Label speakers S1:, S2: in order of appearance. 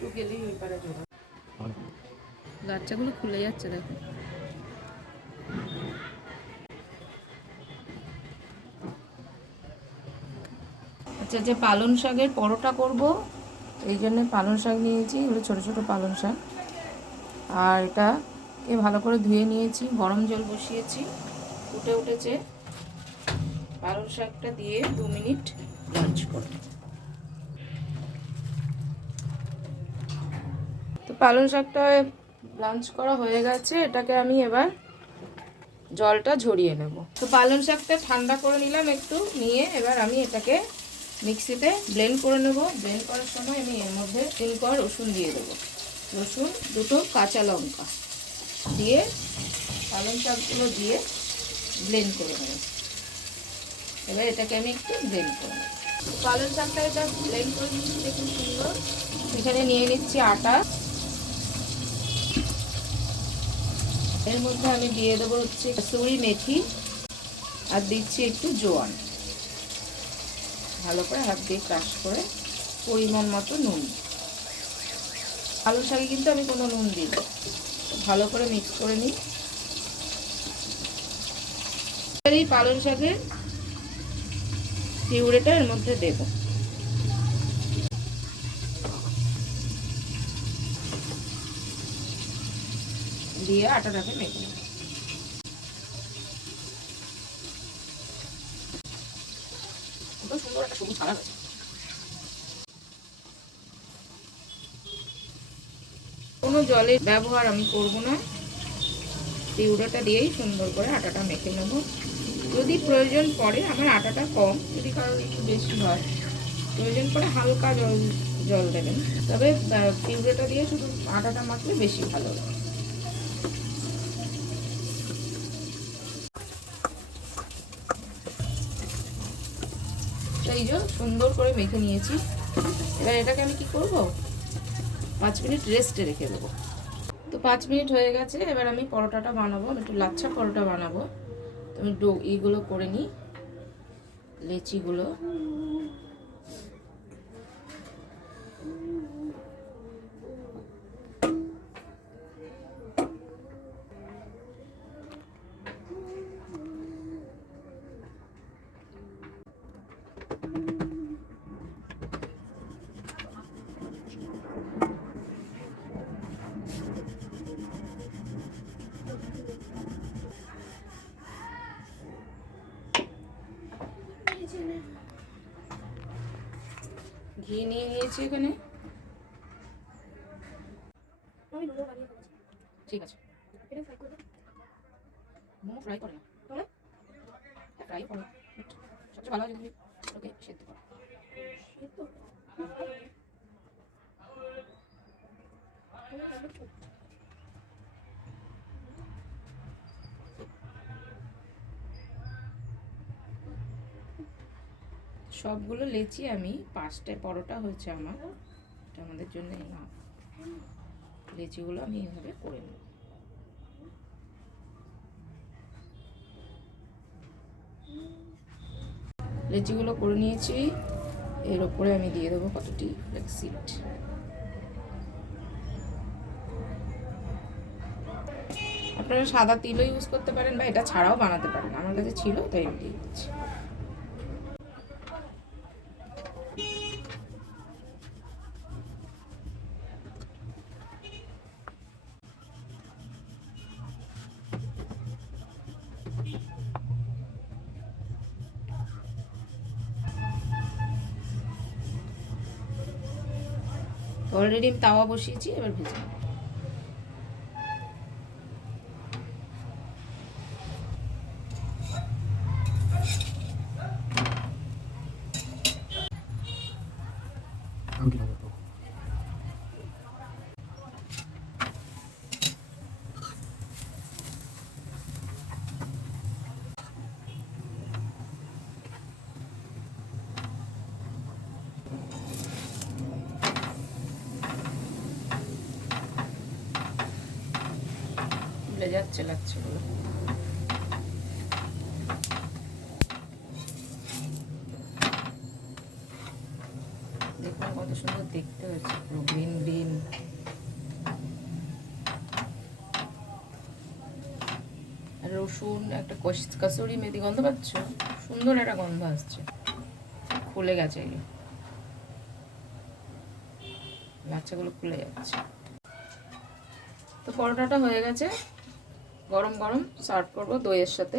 S1: একটু গেলেই গাছটাগুলো খুলে যাচ্ছে দেখো। আচ্ছা যে পালং শাকের পরোটা করব এই জন্য পালং শাক নিয়েছি এগুলো ছোটো ছোটো পালং শাক। আর এটাকে ভালো করে ধুয়ে নিয়েছি গরম জল বসিয়েছি ফুটে উঠেছে। পালং শাকটা দিয়ে দু মিনিট লাঞ্চ করব। পালং শাকটা লাঞ্চ করা হয়ে গেছে, এটাকে আমি এবার জলটা ঝরিয়ে নেব। তো পালং শাকটা ঠান্ডা করে নিলাম একটু, নিয়ে এবার আমি এটাকে মিক্সিতে ব্লেন্ড করে নেব। ব্লেন্ড করার সময় আমি এর মধ্যে তিন কর রসুন দিয়ে দেবো। রসুন, দুটো কাঁচা লঙ্কা দিয়ে পালং শাকগুলো দিয়ে ব্লেন্ড করে নেব। এবার এটাকে আমি একটু ব্লেন্ড করে নেব। পালং শাকটা এটা ব্লেন্ড করে নিচ্ছি দেখুন সুন্দর। এখানে নিয়ে নিচ্ছি আটা। এর মধ্যে আমি দিয়ে দেবো হচ্ছে কসুরি মেথি আর দিচ্ছি একটু জোয়ান। ভালো করে হাত দিয়ে ক্রাশ করে পরিমাণ মতো নুন। আলু শাকে কিন্তু আমি কোনো নুন দিই ভালো করে মিক্স করে নিই। এই পালং শাকের পিউরেটা এর মধ্যে দেব। দিয়ে আটাটাকে মেখে নেব। কোনো জলের ব্যবহার আমি করব না। পিউরাটা দিয়েই সুন্দর করে আটাটা মেখে নেব। যদি প্রয়োজন পড়ে, আমার আটাটা কম, যদি কারোর একটু বেশি হয়। প্রয়োজন পড়ে হালকা জল জল দেবেন। তবে পিউরাটা দিয়ে শুধু আটাটা মাখলে বেশি ভালো লাগে তো এই জন্য সুন্দর করে মেখে নিয়েছি। এবার এটাকে আমি কি করব? পাঁচ মিনিট রেস্টে রেখে দেবো। তো পাঁচ মিনিট হয়ে গেছে, এবার আমি পরোটাটা বানাবো। আমি একটু লাচ্ছা পরোটা বানাবো। তো আমি ডো, ইগুলো করে নিই, লেচিগুলো। ঘি নিয়ে নিয়েছি এখানে। ঠিক আছে।
S2: ফ্রাই করে
S1: মোমো ফ্রাই করে না। ফ্রাই করো। সবচেয়ে ভালো হয় যদি ওকে সেদ্ধ করো
S2: এই তো আমি খাব তো।
S1: সবগুলো লেচি আমি পাঁচটা পরোটা হয়েছে আমার। এটা আমাদের জন্য না লেচিগুলো আমি এইভাবে করে নেব। লেচিগুলো করে নিয়েছি। এর ওপরে আমি দিয়ে দেবো কতটি ফ্লেক্সিড আপনারা সাদা তিলও ইউজ করতে পারেন বা এটা ছাড়াও বানাতে পারেন। আমার কাছে ছিল, তাই আমি দিয়ে দিচ্ছি। অলরেডি আমি তাওয়া বসিয়েছি এবার ভেজে নেব। ভুলে যাচ্ছে, লাগছে বলো। দেখুন কত সুন্দর দেখতে পুরো গ্রিন গ্রিন রসুন, একটা কাসুরি মেদি গন্ধ পাচ্ছ? সুন্দর একটা গন্ধ আসছে। খুলে গেছে বাচ্চাগুলো খুলে যাচ্ছে। তো পরোটাটা হয়ে গেছে। গরম গরম সার্ভ করব দইয়ের সাথে।